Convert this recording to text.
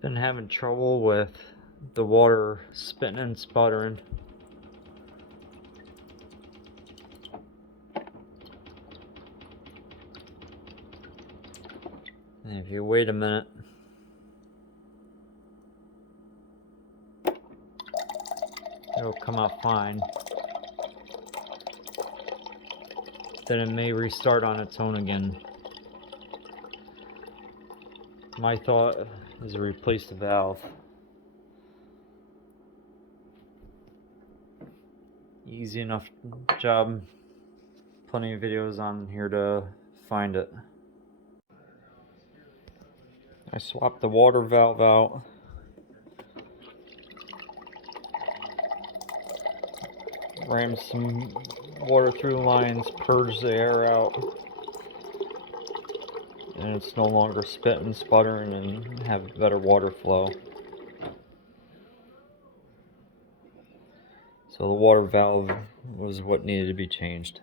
Been having trouble with the water spitting and sputtering. And if you wait a minute, it'll come out fine. Then it may restart on its own again. My thought is to replace the valve. Easy enough job. Plenty of videos on here to find it. I swapped the water valve out. Ran some water through the lines, purged the air out. And it's no longer spitting, sputtering, and have better water flow. So the water valve was what needed to be changed.